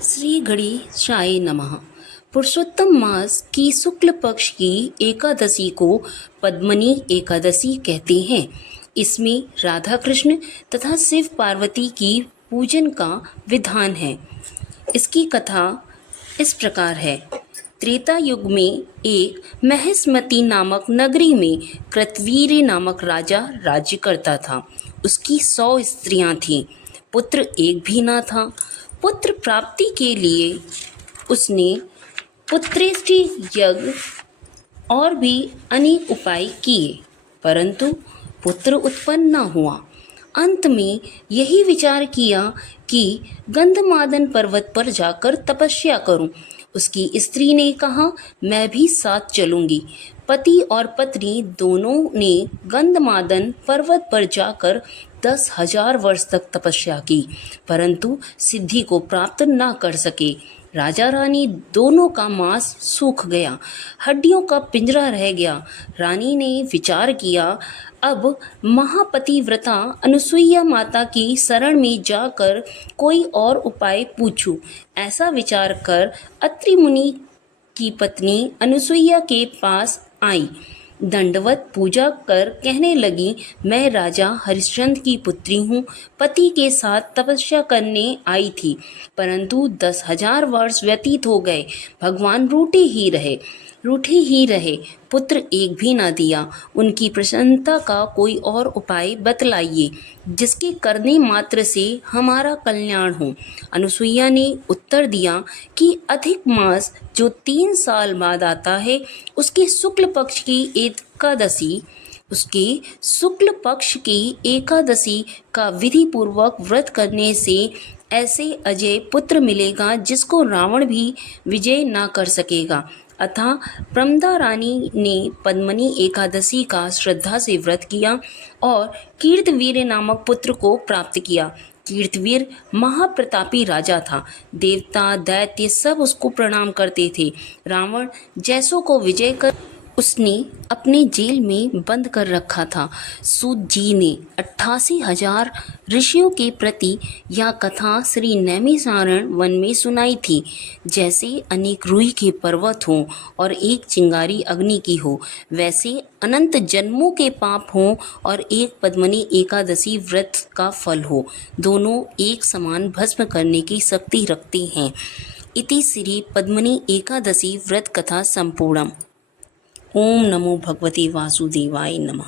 श्री गणेशाय नमः। पुरुषोत्तम मास की शुक्ल पक्ष की एकादशी को पद्मनी एकादशी कहते हैं। इसमें राधा कृष्ण तथा शिव पार्वती की पूजन का विधान है। इसकी कथा इस प्रकार है। त्रेता युग में एक महिष्मती नामक नगरी में कृतवीर नामक राजा राज्य करता था। उसकी 100 स्त्रियां थीं, पुत्र एक भी ना था। पुत्र प्राप्ति के लिए उसने पुत्रेष्टि यज्ञ और भी अनेक उपाय किए, परंतु पुत्र उत्पन्न न हुआ। अंत में यही विचार किया कि गंधमादन पर्वत पर जाकर तपस्या करूं। उसकी स्त्री ने कहा, मैं भी साथ चलूंगी। पति और पत्नी दोनों ने गंधमादन पर्वत पर जाकर 10,000 वर्ष तक तपस्या की, परंतु सिद्धि को प्राप्त न कर सके। राजा रानी दोनों का मांस सूख गया, हड्डियों का पिंजरा रह गया। रानी ने विचार किया, अब महापतिव्रता अनुसुईया माता की शरण में जाकर कोई और उपाय पूछूं। ऐसा विचार कर अत्रि मुनि की पत्नी अनुसुईया के पास आई। दंडवत पूजा कर कहने लगी, मैं राजा हरिश्चंद्र की पुत्री हूँ। पति के साथ तपस्या करने आई थी, परंतु 10,000 वर्ष व्यतीत हो गए। भगवान रूठे ही रहे, पुत्र एक भी ना दिया। उनकी प्रसन्नता का कोई और उपाय बतलाइए, जिसके करने मात्र से हमारा कल्याण हो। अनुसुईया ने उत्तर दिया कि अधिक मास जो 3 साल बाद आता है, उसके शुक्ल पक्ष की एकादशी का विधि पूर्वक व्रत करने से ऐसे अजय पुत्र मिलेगा जिसको रावण भी विजय ना कर सकेगा। अतः प्रमदा रानी ने पद्मनी एकादशी का श्रद्धा से व्रत किया और कीर्तवीर नामक पुत्र को प्राप्त किया। कीर्तवीर महाप्रतापी राजा था। देवता दैत्य सब उसको प्रणाम करते थे। रावण जैसों को विजय कर उसने अपने जेल में बंद कर रखा था। सूत जी ने 88,000 ऋषियों के प्रति यह कथा श्री नैमिषारण्य वन में सुनाई थी। जैसे अनेक रूई के पर्वत हों और एक चिंगारी अग्नि की हो, वैसे अनंत जन्मों के पाप हों और एक पद्मनी एकादशी व्रत का फल हो। दोनों एक समान भस्म करने की शक्ति रखते हैं। इति श्री पद्मनी एकादशी व्रत कथा संपूर्णम। ओम नमो भगवते वासुदेवाय नमः।